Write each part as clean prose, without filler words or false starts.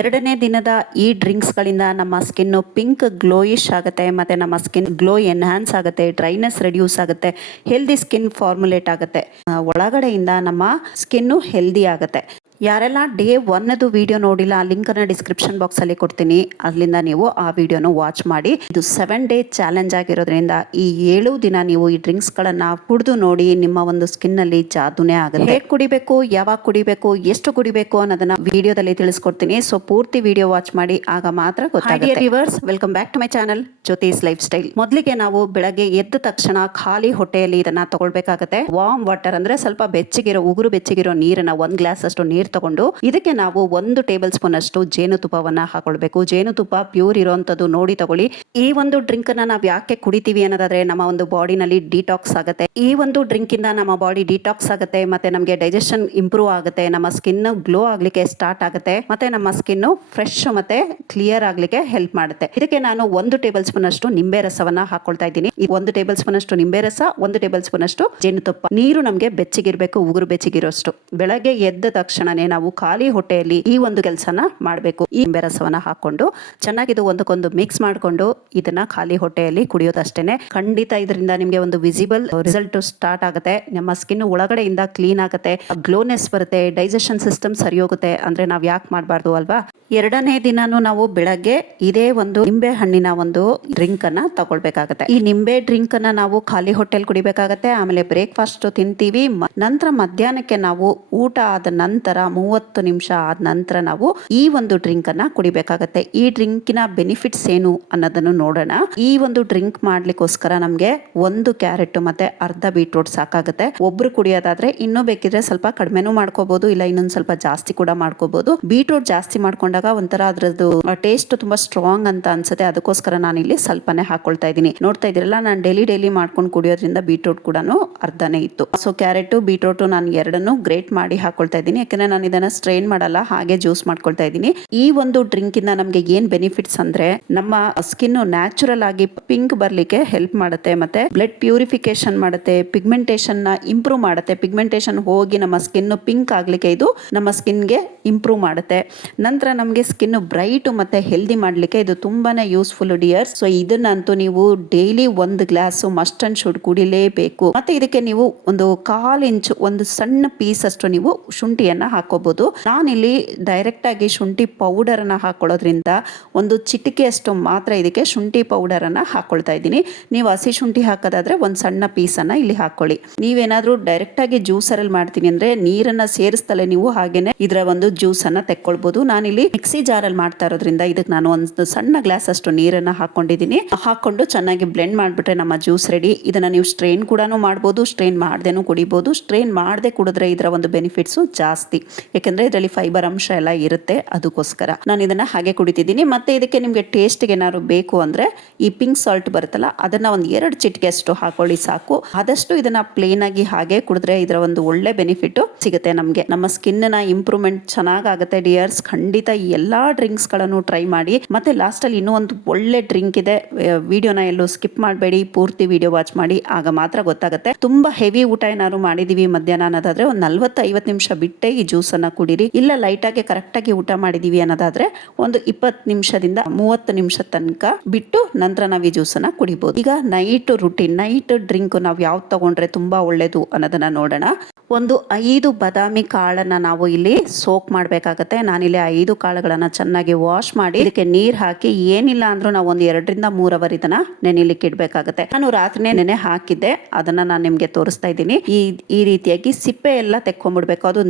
ಎರಡನೇ ದಿನದ ಈ ಡ್ರಿಂಕ್ಸ್ಗಳಿಂದ ನಮ್ಮ ಸ್ಕಿನ್ನು ಪಿಂಕ್ ಗ್ಲೋಯಿಶ್ ಆಗುತ್ತೆ ಮತ್ತು ನಮ್ಮ ಸ್ಕಿನ್ ಗ್ಲೋ ಎನ್ಹ್ಯಾನ್ಸ್ ಆಗುತ್ತೆ, ಡ್ರೈನೆಸ್ ರೆಡ್ಯೂಸ್ ಆಗುತ್ತೆ, ಹೆಲ್ದಿ ಸ್ಕಿನ್ ಫಾರ್ಮುಲೇಟ್ ಆಗುತ್ತೆ, ಒಳಗಡೆಯಿಂದ ನಮ್ಮ ಸ್ಕಿನ್ನು ಹೆಲ್ದಿ ಆಗುತ್ತೆ. ಯಾರೆಲ್ಲ ಡೇ 1ದು ವಿಡಿಯೋ ನೋಡಿಲ್ಲ, ಆ ಲಿಂಕನ್ನು ಡಿಸ್ಕ್ರಿಪ್ಷನ್ ಬಾಕ್ಸಲ್ಲಿ ಕೊಡ್ತೀನಿ, ಅಲ್ಲಿಂದ ನೀವು ಆ ವಿಡಿಯೋನ ವಾಚ್ ಮಾಡಿ. ಇದು 7 ಡೇ ಚಾಲೆಂಜ್ ಆಗಿರೋದ್ರಿಂದ ಈ 7 ದಿನ ನೀವು ಈ ಡ್ರಿಂಕ್ಸ್ಗಳನ್ನು ಕುಡಿದು ನೋಡಿ, ನಿಮ್ಮ ಒಂದು ಸ್ಕಿನ್ನಲ್ಲಿ ಜಾದೂನೇ ಆಗುತ್ತೆ. ಹೇಗೆ ಕುಡಿಬೇಕು, ಯಾವಾಗ ಕುಡಿಬೇಕು, ಎಷ್ಟು ಕುಡಿಬೇಕು ಅನ್ನೋದನ್ನ ವಿಡಿಯೋದಲ್ಲಿ ತಿಳಿಸ್ಕೊಡ್ತೀನಿ. ಸೊ ಪೂರ್ತಿ ವಿಡಿಯೋ ವಾಚ್ ಮಾಡಿ, ಆಗ ಮಾತ್ರ ಗೊತ್ತಾಗುತ್ತೆ. Viewers, welcome back to my channel Jyothi's lifestyle. ಮೊದಲಿಗೆ ನಾವು ಬೆಳಗ್ಗೆ ಎದ್ದ ತಕ್ಷಣ ಖಾಲಿ ಹೊಟ್ಟೆಯಲ್ಲಿ ಇದನ್ನ ತಗೊಳ್ಬೇಕಾಗುತ್ತೆ. ವಾರ್ಮ್ ವಾಟರ್ ಅಂದ್ರೆ ಸ್ವಲ್ಪ ಬೆಚ್ಚಗಿರೋ, ಉಗುರು ಬೆಚ್ಚಗಿರೋ ನೀರನ್ನ 1 ಗ್ಲಾಸ್ ಅಷ್ಟು ನೀರು ತಗೊಂಡು ಇದಕ್ಕೆ ನಾವು 1 ಟೇಬಲ್ ಸ್ಪೂನ್ ಅಷ್ಟು ಜೇನುತುಪ್ಪವನ್ನ ಹಾಕೊಳ್ಬೇಕು. ಜೇನುತುಪ್ಪ ಪ್ಯೂರ್ ಇರೋಂಥದ್ದು ನೋಡಿ ತಗೊಳ್ಳಿ. ಈ ಒಂದು ಡ್ರಿಂಕ್ ಅನ್ನ ನಾವು ಯಾಕೆ ಕುಡಿತೀವಿ ಅನ್ನೋದಾದ್ರೆ ನಮ್ಮ ಒಂದು ಬಾಡಿನಲ್ಲಿ ಡಿಟಾಕ್ಸ್ ಆಗುತ್ತೆ. ಈ ಒಂದು ಡ್ರಿಂಕ್ ಇಂದ ನಮ್ಮ ಬಾಡಿ ಡಿಟಾಕ್ಸ್ ಆಗುತ್ತೆ, ಮತ್ತೆ ನಮಗೆ ಡೈಜೆಷನ್ ಇಂಪ್ರೂವ್ ಆಗುತ್ತೆ, ನಮ್ಮ ಸ್ಕಿನ್ ಗ್ಲೋ ಆಗ್ಲಿಕ್ಕೆ ಸ್ಟಾರ್ಟ್ ಆಗುತ್ತೆ, ಮತ್ತೆ ನಮ್ಮ ಸ್ಕಿನ್ ಫ್ರೆಶ್ ಮತ್ತೆ ಕ್ಲಿಯರ್ ಆಗ್ಲಿಕ್ಕೆ ಹೆಲ್ಪ್ ಮಾಡುತ್ತೆ. ಇದಕ್ಕೆ ನಾನು 1 ಟೇಬಲ್ ಸ್ಪೂನ್ ಅಷ್ಟು ನಿಂಬೆ ರಸವನ್ನ ಹಾಕೊಳ್ತಾ ಇದ್ದೀನಿ. ಈ 1 ಟೇಬಲ್ ಸ್ಪೂನ್ ಅಷ್ಟು ನಿಂಬೆ ರಸ, 1 ಟೇಬಲ್ ಸ್ಪೂನ್ ಅಷ್ಟು ಜೇನುತುಪ್ಪ. ನೀರು ನಮಗೆ ಬೆಚ್ಚಗಿರ್ಬೇಕು, ಉಗುರು ಬೆಚ್ಚಗಿರೋಷ್ಟು. ಬೆಳಗ್ಗೆ ಎದ್ದ ತಕ್ಷಣನೇ ನಾವು ಖಾಲಿ ಹೊಟ್ಟೆಯಲ್ಲಿ ಈ ಒಂದು ಕೆಲಸನ ಮಾಡಬೇಕು. ಈ ನಿಂಬೆ ರಸವನ್ನ ಹಾಕೊಂಡು ಚೆನ್ನಾಗಿ ಇದು ಒಂದಕ್ಕೊಂದು ಮಿಕ್ಸ್ ಮಾಡಿಕೊಂಡು ಇದನ್ನ ಖಾಲಿ ಹೊಟ್ಟೆಯಲ್ಲಿ ಕುಡಿಯೋದಷ್ಟೇನೆ. ಖಂಡಿತ ಇದರಿಂದ ನಿಮಗೆ ಒಂದು ವಿಸಿಬಲ್ ರಿಸಲ್ಟ್ ಸ್ಟಾರ್ಟ್ ಆಗುತ್ತೆ. ನಮ್ಮ ಸ್ಕಿನ್ ಒಳಗಡೆಯಿಂದ ಕ್ಲೀನ್ ಆಗುತ್ತೆ, ಗ್ಲೋನೆಸ್ ಬರುತ್ತೆ, ಡೈಜೆಷನ್ ಸಿಸ್ಟಮ್ ಸರಿ ಹೋಗುತ್ತೆ. ಅಂದ್ರೆ ನಾವ್ ಯಾಕೆ ಮಾಡಬಾರ್ದು ಅಲ್ವಾ? ಎರಡನೇ ದಿನಾನು ನಾವು ಬೆಳಗ್ಗೆ ಇದೇ ಒಂದು ನಿಂಬೆ ಹಣ್ಣಿನ ಒಂದು ಡ್ರಿಂಕ್ ಅನ್ನ ತಗೊಳ್ಬೇಕಾಗತ್ತೆ. ಈ ನಿಂಬೆ ಡ್ರಿಂಕ್ ಅನ್ನ ನಾವು ಖಾಲಿ ಹೊಟ್ಟೆಲ್ ಕುಡಿಬೇಕಾಗತ್ತೆ. ಆಮೇಲೆ ಬ್ರೇಕ್ಫಾಸ್ಟ್ ತಿಂತೀವಿ, ನಂತರ ಮಧ್ಯಾಹ್ನಕ್ಕೆ ನಾವು ಊಟ ಆದ ನಂತರ 30 ನಿಮಿಷ ಆದ ನಂತರ ನಾವು ಈ ಒಂದು ಡ್ರಿಂಕ್ ಅನ್ನ ಕುಡಿಬೇಕಾಗತ್ತೆ. ಈ ಡ್ರಿಂಕಿನ ಬೆನಿಫಿಟ್ಸ್ ಏನು ಅನ್ನೋದನ್ನು ನೋಡೋಣ. ಈ ಒಂದು ಡ್ರಿಂಕ್ ಮಾಡ್ಲಿಕ್ಕೋಸ್ಕರ ನಮ್ಗೆ 1 ಕ್ಯಾರೆಟ್ ಮತ್ತೆ ಅರ್ಧ ಬೀಟ್ರೂಟ್ ಸಾಕಾಗುತ್ತೆ. ಒಬ್ರು ಕುಡಿಯೋದಾದ್ರೆ ಇನ್ನೂ ಬೇಕಿದ್ರೆ ಸ್ವಲ್ಪ ಕಡಿಮೆನೂ ಮಾಡ್ಕೋಬಹುದು, ಇಲ್ಲ ಇನ್ನೊಂದ್ ಸ್ವಲ್ಪ ಜಾಸ್ತಿ ಕೂಡ ಮಾಡ್ಕೋಬಹುದು. ಬೀಟ್ರೂಟ್ ಜಾಸ್ತಿ ಮಾಡ್ಕೊಂಡಾಗ ಒಂಥರ ಅದ್ರದ್ದು ಟೇಸ್ಟ್ ತುಂಬಾ ಸ್ಟ್ರಾಂಗ್ ಅಂತ ಅನ್ಸುತ್ತೆ. ಅದಕ್ಕೋಸ್ಕರ ನಾನು ಇಲ್ಲಿ ಸ್ವಲ್ಪನೇ ಹಾಕೊಳ್ತಾ ಇದ್ದೀನಿ. ನೋಡ್ತಾ ಇದ್ದೀರಲ್ಲ, ನಾನು ಡೈಲಿ ಮಾಡ್ಕೊಂಡು ಕುಡಿಯೋದ್ರಿಂದ ಬೀಟ್ರೂಟ್ ಕೂಡ ಅರ್ಧನೇ ಇತ್ತು. ಸೊ ಕ್ಯಾರೆಟ್ ಬೀಟ್ರೂಟ್ ನಾನು ಎರಡನ್ನು ಗ್ರೇಟ್ ಮಾಡಿ ಹಾಕೊಳ್ತಾ ಇದ್ದೀನಿ. ಯಾಕಂದ್ರೆ ನಾನು ಇದನ್ನ ಸ್ಟ್ರೈನ್ ಮಾಡಲ್ಲ, ಹಾಗೆ ಜ್ಯೂಸ್ ಮಾಡ್ಕೊಳ್ತಾ ಇದ್ದೀನಿ. ಈ ಒಂದು ಡ್ರಿಂಕ್ ಇಂದ ನಮ್ಗೆ ಏನ್ ಬೆನಿಫಿಟ್ಸ್ ಅಂದ್ರೆ ನಮ್ಮ ಸ್ಕಿನ್ ನ್ಯಾಚುರಲ್ ಆಗಿ ಪಿಂಕ್ ಬರ್ಲಿಕ್ಕೆ ಹೆಲ್ಪ್ ಮಾಡುತ್ತೆ, ಮತ್ತೆ ಬ್ಲಡ್ ಪ್ಯೂರಿಫಿಕೇಶನ್ ಮಾಡುತ್ತೆ, ಪಿಗ್ಮೆಂಟೇಶನ್ ನ ಇಂಪ್ರೂವ್ ಮಾಡುತ್ತೆ. ಪಿಗ್ಮೆಂಟೇಶನ್ ಹೋಗಿ ನಮ್ಮ ಸ್ಕಿನ್ ಪಿಂಕ್ ಆಗ್ಲಿಕ್ಕೆ ಇದು ನಮ್ಮ ಸ್ಕಿನ್ಗೆ ಇಂಪ್ರೂವ್ ಮಾಡುತ್ತೆ. ನಂತರ ನಮಗೆ ಸ್ಕಿನ್ ಬ್ರೈಟ್ ಮತ್ತೆ ಹೆಲ್ದಿ ಮಾಡ್ಲಿಕ್ಕೆ ಇದು ತುಂಬಾನೇ ಯೂಸ್ಫುಲ್ ಡಿಯರ್ಸ್. ಸೊ ಇದನ್ನಂತೂ ನೀವು daily 1 glass must and should ಕುಡಿಲೇಬೇಕು. ಮತ್ತೆ ಇದಕ್ಕೆ ನೀವು ಒಂದು 1/4 ಇಂಚ್ ಒಂದು ಸಣ್ಣ ಪೀಸ್ ಅಷ್ಟು ನೀವು ಶುಂಠಿಯನ್ನ ಹಾಕೋಬಹುದು. ನಾನಿಲ್ಲಿ ಡೈರೆಕ್ಟ್ ಆಗಿ ಶುಂಠಿ ಪೌಡರ್ ಅನ್ನ ಹಾಕೊಳ್ಳೋದ್ರಿಂದ ಒಂದು ಚಿಟಿಕೆಯಷ್ಟು ಮಾತ್ರ ಇದಕ್ಕೆ ಶುಂಠಿ ಪೌಡರ್ ಅನ್ನ ಹಾಕೊಳ್ತಾ ಇದ್ದೀನಿ. ನೀವು ಹಸಿ ಶುಂಠಿ ಹಾಕೋದಾದ್ರೆ ಒಂದು ಸಣ್ಣ ಪೀಸ್ ಅನ್ನ ಇಲ್ಲಿ ಹಾಕೊಳ್ಳಿ. ನೀವೇನಾದ್ರೂ ಡೈರೆಕ್ಟ್ ಆಗಿ ಜ್ಯೂಸರ್ ಅಲ್ಲಿ ಮಾಡ್ತೀನಿ ಅಂದ್ರೆ ನೀರನ್ನ ಸೇರಿಸ್ತಲೇ ನೀವು ಹಾಗೇನೆ ಇದರ ಒಂದು ಜ್ಯೂಸ್ ಅನ್ನ ತೆಕ್ಕೊಳ್ಬಹುದು. ನಾನಿಲ್ಲಿ ಮಿಕ್ಸಿ ಜಾರ್ ಅಲ್ಲಿ ಮಾಡ್ತಾ ಇರೋದ್ರಿಂದ ಇದಕ್ಕೆ ನಾನು ಒಂದು ಸಣ್ಣ ಗ್ಲಾಸ್ ಅಷ್ಟು ನೀರನ್ನ ಹಾಕೊಂಡಿದ್ದೀನಿ. ಹಾಕೊಂಡು ಚೆನ್ನಾಗಿ ಬ್ಲೆಂಡ್ ಮಾಡ್ಬಿಟ್ರೆ ನಮ್ಮ ಜ್ಯೂಸ್ ರೆಡಿ. ಇದನ್ನ ನೀವು ಸ್ಟ್ರೈನ್ ಕೂಡ ಮಾಡಬಹುದು, ಸ್ಟ್ರೈನ್ ಮಾಡ್ದೇನು ಕುಡಿಬಹುದು. ಸ್ಟ್ರೈನ್ ಮಾಡದೆ ಕುಡಿದ್ರೆ ಇದರ ಒಂದು ಬೆನಿಫಿಟ್ಸ್ ಜಾಸ್ತಿ, ಯಾಕಂದ್ರೆ ಇದರಲ್ಲಿ ಫೈಬರ್ ಅಂಶ ಎಲ್ಲ ಇರುತ್ತೆ. ಅದಕ್ಕೋಸ್ಕರ ನಾನು ಇದನ್ನ ಹಾಗೆ ಕುಡಿತಿದ್ದೀನಿ. ಮತ್ತೆ ಇದಕ್ಕೆ ನಿಮ್ಗೆ ಟೇಸ್ಟ್ ಏನಾದ್ರು ಬೇಕು ಅಂದ್ರೆ ಈ ಪಿಂಕ್ ಸಾಲ್ಟ್ ಬರುತ್ತಲ್ಲ, ಅದನ್ನ ಒಂದು 2 ಚಿಟಿಕೆ ಅಷ್ಟು ಹಾಕೊಳ್ಳಿ ಸಾಕು. ಆದಷ್ಟು ಇದನ್ನ ಪ್ಲೇನ್ ಆಗಿ ಹಾಗೆ ಕುಡಿದ್ರೆ ಇದರ ಒಂದು ಒಳ್ಳೆ ಬೆನಿಫಿಟ್ ಸಿಗುತ್ತೆ ನಮ್ಗೆ. ನಮ್ಮ ಸ್ಕಿನ್ ನ ಇಂಪ್ರೂವ್ಮೆಂಟ್ ಚೆನ್ನಾಗಾಗುತ್ತೆ ಡಿಯರ್ಸ್. ಖಂಡಿತ ಈ ಎಲ್ಲಾ ಡ್ರಿಂಕ್ಸ್ ಗಳನ್ನು ಟ್ರೈ ಮಾಡಿ. ಮತ್ತೆ ಲಾಸ್ಟ್ ಅಲ್ಲಿ ಇನ್ನೂ ಒಂದು ಒಳ್ಳೆ ಡ್ರಿಂಕ್ ಇದೆ, ವಿಡಿಯೋನ ಎಲ್ಲೂ ಸ್ಕಿಪ್ ಮಾಡಬೇಡಿ, ಪೂರ್ತಿ ವಿಡಿಯೋ ವಾಚ್ ಮಾಡಿ, ಆಗ ಮಾತ್ರ ಗೊತ್ತಾಗುತ್ತೆ. ತುಂಬಾ ಹೆವಿ ಊಟ ಏನಾದ್ರು ಮಾಡಿದೀವಿ ಮಧ್ಯಾಹ್ನ ಅನ್ನೋದಾದ್ರೆ ಒಂದು 40-50 ನಿಮಿಷ ಬಿಟ್ಟೆ ಈ ಜ್ಯೂಸ್ ಅನ್ನ ಕುಡೀರಿ. ಇಲ್ಲ ಲೈಟ್ ಆಗಿ ಕರೆಕ್ಟ್ ಆಗಿ ಊಟ ಮಾಡಿದೀವಿ ಅನ್ನೋದಾದ್ರೆ ಒಂದು 20 ನಿಮಿಷದಿಂದ 30 ನಿಮಿಷ ತನಕ ಬಿಟ್ಟು ನಂತರ ನಾವು ಈ ಜ್ಯೂಸ್ ಅನ್ನ ಕುಡಿಬಹುದು. ಈಗ ನೈಟ್ ರುಟೀನ್, ನೈಟ್ ಡ್ರಿಂಕ್ ನಾವು ಯಾವ್ದು ತಗೊಂಡ್ರೆ ತುಂಬಾ ಒಳ್ಳೇದು ಅನ್ನೋದನ್ನ ನೋಡೋಣ. ಒಂದು 5 ಬಾದಾಮಿ ಕಾಳನ್ನ ನಾವು ಇಲ್ಲಿ ಸೋಕ್ ಮಾಡಬೇಕಾಗತ್ತೆ. ನಾನಿಲ್ಲಿ 5 ಕಾಳುಗಳನ್ನ ಚೆನ್ನಾಗಿ ವಾಶ್ ಮಾಡಿ ಇದಕ್ಕೆ ನೀರ್ ಹಾಕಿ, ಏನಿಲ್ಲ ಅಂದ್ರೂ ನಾವು ಒಂದು 2-3 ಅವರ್ ಇದನ್ನ ನೆನೆಲಿಕ್ಕೆ ಇಡ್ಬೇಕಾಗತ್ತೆ. ನಾನು ರಾತ್ರಿನೇ ನೆನೆ ಹಾಕಿದ್ದೆ, ಅದನ್ನ ನಾನು ನಿಮ್ಗೆ ತೋರಿಸ್ತಾ ಇದ್ದೀನಿ. ಈ ರೀತಿಯಾಗಿ ಸಿಪ್ಪೆ ಎಲ್ಲ ತೆಕ್ಕೊಂಡ್ಬಿಡ್ಬೇಕು. ಅದು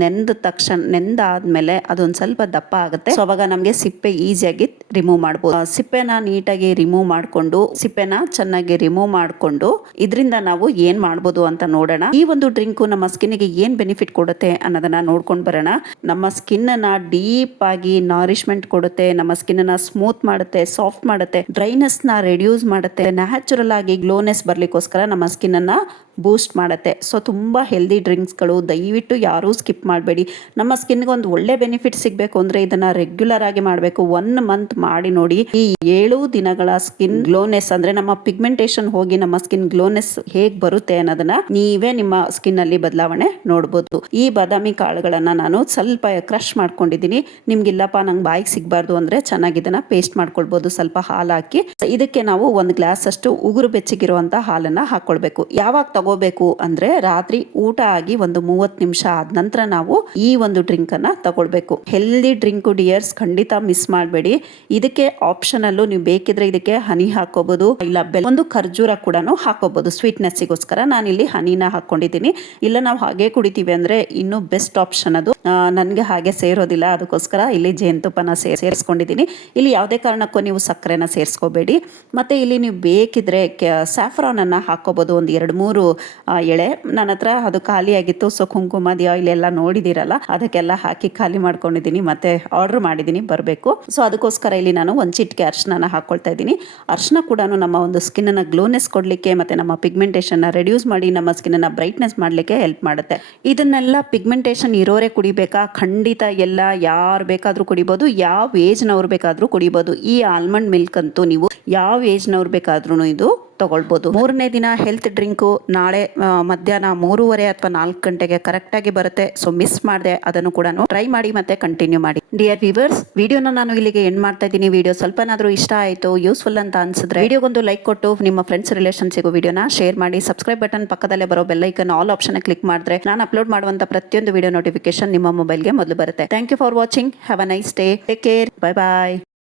ನೆಂದಾದ್ಮೇಲೆ ಅದೊಂದ್ ಸ್ವಲ್ಪ ದಪ್ಪ ಆಗುತ್ತೆ. ಸೊ ಅವಾಗ ನಮ್ಗೆ ಸಿಪ್ಪೆ ಈಸಿಯಾಗಿ ರಿಮೂವ್ ಮಾಡ್ಬೋದು. ಸಿಪ್ಪೆನ ನೀಟಾಗಿ ರಿಮೂವ್ ಮಾಡ್ಕೊಂಡು, ಸಿಪ್ಪೆನ ಚೆನ್ನಾಗಿ ರಿಮೂವ್ ಮಾಡ್ಕೊಂಡು ಇದರಿಂದ ನಾವು ಏನ್ ಮಾಡ್ಬೋದು ಅಂತ ನೋಡೋಣ. ಈ ಒಂದು ಡ್ರಿಂಕ್ ನಮ್ಮ ಸ್ಕಿನ್ಗೆ ಏನ್ ಬೆನಿಫಿಟ್ ಕೊಡುತ್ತೆ ಅನ್ನೋದನ್ನ ನೋಡ್ಕೊಂಡು ಬರೋಣ. ನಮ್ಮ ಸ್ಕಿನ್ ನ ಡೀಪ್ ಆಗಿ ನಾರಿಶ್ಮೆಂಟ್ ಕೊಡುತ್ತೆ, ನಮ್ಮ ಸ್ಕಿನ್ ನ ಸ್ಮೂತ್ ಮಾಡುತ್ತೆ, ಸಾಫ್ಟ್ ಮಾಡುತ್ತೆ, ಡ್ರೈನೆಸ್ ನ ರೆಡ್ಯೂಸ್ ಮಾಡುತ್ತೆ, ನ್ಯಾಚುರಲ್ ಆಗಿ ಗ್ಲೋನೆಸ್ ಬರ್ಲಿಕ್ಕೋಸ್ಕರ ನಮ್ಮ ಸ್ಕಿನ್ ಅನ್ನ ಬೂಸ್ಟ್ ಮಾಡುತ್ತೆ. ಸೊ ತುಂಬ ಹೆಲ್ದಿ ಡ್ರಿಂಕ್ಸ್ಗಳು, ದಯವಿಟ್ಟು ಯಾರೂ ಸ್ಕಿಪ್ ಮಾಡಬೇಡಿ. ನಮ್ಮ ಸ್ಕಿನ್ಗೆ ಒಂದು ಒಳ್ಳೆ ಬೆನಿಫಿಟ್ ಸಿಗಬೇಕು ಅಂದರೆ ಇದನ್ನು ರೆಗ್ಯುಲರ್ ಆಗಿ ಮಾಡಬೇಕು. 1 ಮಂತ್ ಮಾಡಿ ನೋಡಿ. ಈ 7 ದಿನಗಳ ಸ್ಕಿನ್ ಗ್ಲೋನೆಸ್ ಅಂದರೆ ನಮ್ಮ ಪಿಗ್ಮೆಂಟೇಷನ್ ಹೋಗಿ ನಮ್ಮ ಸ್ಕಿನ್ ಗ್ಲೋನೆಸ್ ಹೇಗೆ ಬರುತ್ತೆ ಅನ್ನೋದನ್ನ ನೀವೇ ನಿಮ್ಮ ಸ್ಕಿನ್ ಅಲ್ಲಿ ಬದಲಾವಣೆ ನೋಡ್ಬೋದು. ಈ ಬಾದಾಮಿ ಕಾಳುಗಳನ್ನ ನಾನು ಸ್ವಲ್ಪ ಕ್ರಶ್ ಮಾಡ್ಕೊಂಡಿದ್ದೀನಿ. ನಿಮ್ಗಿಲ್ಲಪ್ಪ ನಂಗೆ ಬಾಯಿಗೆ ಸಿಗಬಾರ್ದು ಅಂದ್ರೆ ಚೆನ್ನಾಗಿ ಇದನ್ನ ಪೇಸ್ಟ್ ಮಾಡ್ಕೊಳ್ಬೋದು. ಸ್ವಲ್ಪ ಹಾಲು ಹಾಕಿ ಇದಕ್ಕೆ ನಾವು 1 ಗ್ಲಾಸ್ ಅಷ್ಟು ಉಗುರು ಬೆಚ್ಚಗಿರುವಂತ ಹಾಲನ್ನ ಹಾಕೊಳ್ಬೇಕು. ಯಾವಾಗ ತಗೋಬೇಕು ಅಂದ್ರೆ ರಾತ್ರಿ ಊಟ ಆಗಿ ಒಂದು 30 ನಿಮಿಷ ಆದ ನಂತರ ನಾವು ಈ ಒಂದು ಡ್ರಿಂಕ್ ಅನ್ನ ತಗೊಳ್ಬೇಕು. ಹೆಲ್ದಿ ಡ್ರಿಂಕ್ ಡಿಯರ್ಸ್, ಖಂಡಿತ ಮಿಸ್ ಮಾಡಬೇಡಿ. ಇದಕ್ಕೆ ಆಪ್ಷನಲ್ಲು ನೀವು ಬೇಕಿದ್ರೆ ಇದಕ್ಕೆ ಹನಿ ಹಾಕೋಬಹುದು, ಇಲ್ಲ ಬೆಲ್ಲ, ಒಂದು ಖರ್ಜೂರ ಕೂಡ ಹಾಕೋಬಹುದು ಸ್ವೀಟ್ನೆಸ್ಸಿಗೋಸ್ಕರ. ನಾನಿಲ್ಲಿ ಹನಿನ ಹಾಕೊಂಡಿದ್ದೀನಿ. ಇಲ್ಲ ನಾವು ಹಾಗೆ ಕುಡಿತೀವಿ ಅಂದ್ರೆ ಇನ್ನೂ ಬೆಸ್ಟ್ ಆಪ್ಷನ್ ಅದು. ನನಗೆ ಹಾಗೆ ಸೇರೋದಿಲ್ಲ, ಅದಕ್ಕೋಸ್ಕರ ಇಲ್ಲಿ ಜೇನುತುಪ್ಪನ ಸೇರಿಸ್ಕೊಂಡಿದ್ದೀನಿ. ಇಲ್ಲಿ ಯಾವುದೇ ಕಾರಣಕ್ಕೂ ನೀವು ಸಕ್ಕರೆನ ಸೇರಿಸ್ಕೋಬೇಡಿ. ಮತ್ತೆ ಇಲ್ಲಿ ನೀವು ಬೇಕಿದ್ರೆ ಸ್ಯಾಫ್ರಾನ್ ಅನ್ನ ಹಾಕೋಬಹುದು, ಒಂದು 2-3 ಎಳೆ. ನನ್ನ ಹತ್ರ ಅದು ಖಾಲಿಯಾಗಿತ್ತು. ಸೊ ಕುಂಕುಮದ ಆಯಿಲ್ ಎಲ್ಲ ನೋಡಿದಿರಲ್ಲ, ಅದಕ್ಕೆಲ್ಲ ಹಾಕಿ ಖಾಲಿ ಮಾಡ್ಕೊಂಡಿದ್ದೀನಿ. ಮತ್ತೆ ಆರ್ಡರ್ ಮಾಡಿದ್ದೀನಿ, ಬರಬೇಕು. ಸೊ ಅದಕ್ಕೋಸ್ಕರ ಇಲ್ಲಿ ನಾನು ಒಂದು ಚಿಟಿಕೆ ಅರಿಶಿನ ಹಾಕೊಳ್ತಾ ಇದ್ದೀನಿ. ಅರಿಶಿನ ಕೂಡ ನಮ್ಮ ಒಂದು ಸ್ಕಿನ್ ಅನ್ನ ಗ್ಲೋನೆಸ್ ಕೊಡ್ಲಿಕ್ಕೆ ಮತ್ತೆ ನಮ್ಮ ಪಿಗ್ಮೆಂಟೇಷನ್ ರೆಡ್ಯೂಸ್ ಮಾಡಿ ನಮ್ಮ ಸ್ಕಿನ್ ಅನ್ನ ಬ್ರೈಟ್ನೆಸ್ ಮಾಡ್ಲಿಕ್ಕೆ ಹೆಲ್ಪ್ ಮಾಡುತ್ತೆ. ಇದನ್ನೆಲ್ಲ ಪಿಗ್ಮೆಂಟೇಷನ್ ಇರೋರೆ ಕುಡಿಬೇಕಾ? ಖಂಡಿತ ಎಲ್ಲ, ಯಾರು ಬೇಕಾದ್ರೂ ಕುಡಿಬಹುದು, ಯಾವ ಏಜ್ನವ್ರು ಬೇಕಾದ್ರೂ ಕುಡಿಬಹುದು. ಈ ಆಲ್ಮಂಡ್ ಮಿಲ್ಕ್ ಅಂತೂ ನೀವು ಯಾವ ಏಜ್ನವ್ರು ಬೇಕಾದ್ರೂ ಇದು ತಗೊಳ್ಬೋದು. 3ನೇ ದಿನ ಹೆಲ್ತ್ ಡ್ರಿಂಕು ನಾಳೆ ಮಧ್ಯಾಹ್ನ 3:30 ಅಥವಾ 4 ಗಂಟೆಗೆ ಕರೆಕ್ಟಾಗಿ ಬರುತ್ತೆ. ಸೊ ಮಿಸ್ ಮಾಡದೆ ಅದನ್ನು ಕೂಡ ಟ್ರೈ ಮಾಡಿ ಮತ್ತೆ ಕಂಟಿನ್ಯೂ ಮಾಡಿ. ಡಿಯರ್ ವ್ಯೂವರ್ಸ್, ವಿಡಿಯೋನ ನಾನು ಇಲ್ಲಿಗೆ ಎಂಡ್ ಮಾಡ್ತಾ ಇದ್ದೀನಿ. ವಿಡಿಯೋ ಸ್ವಲ್ಪನಾದ್ರೂ ಇಷ್ಟ ಆಯಿತು, ಯೂಸ್ಫುಲ್ ಅಂತ ಅನ್ಸಿದ್ರೆ ವಿಡಿಯೋಗೊಂದು ಲೈಕ್ ಕೊಟ್ಟು ನಿಮ್ಮ ಫ್ರೆಂಡ್ಸ್ ರಿಲೇಷನ್ಸಿಗೂ ವಿಡಿಯೋನ ಶೇರ್ ಮಾಡಿ. ಸಬ್ಸ್ಕ್ರೈಬ್ ಬಟನ್ ಪಕ್ಕದಲ್ಲೇ ಬರೋ bell icon all option click ಮಾಡಿದ್ರೆ ನಾನು ಅಪ್ಲೋಡ್ ಮಾಡುವಂತ ಪ್ರತಿಯೊಂದು ವಿಡಿಯೋ ನೋಟಿಫಿಕೇಶನ್ ನಿಮ್ಮ ಮೊಬೈಲ್ಗೆ ಮೊದಲು ಬರುತ್ತೆ. Thank you for watching. Have a nice day. Take care. Bye bye.